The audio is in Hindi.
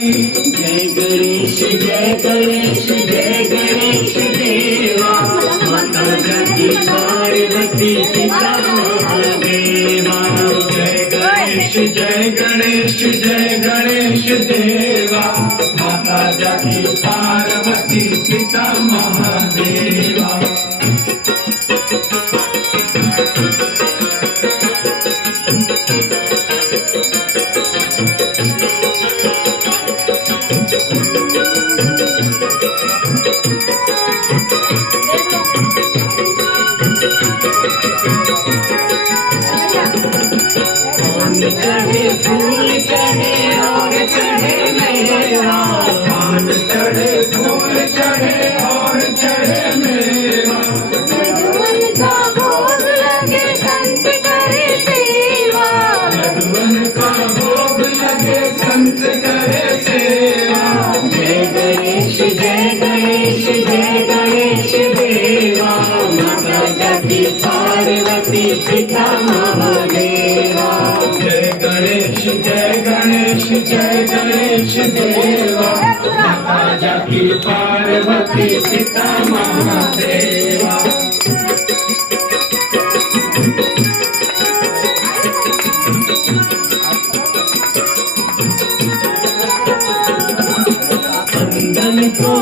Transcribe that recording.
जय गणेश जय गणेश जय गणेश देवा माता जगती पार्वती पिता महादेवा। जय गणेश जय गणेश जय गणेश देवा माता जगती पार्वती पिता महादेवा। चढ़े फूल चढ़े और चढ़े मेरा पान चढ़े फूल चढ़े और चढ़े मेरा। लड्डुअन का भोग लगे संत करे सेवा लड्डुअन का भोग लगे संत करे सेवा। जय गणेश जय गणेश जय गणेश देवा माता जगती पार्वती पिता महादेवा। जय गणेश जय गणेश जय गणेश देवा माता जगती पार्वती पिता महादेवा। अंगन को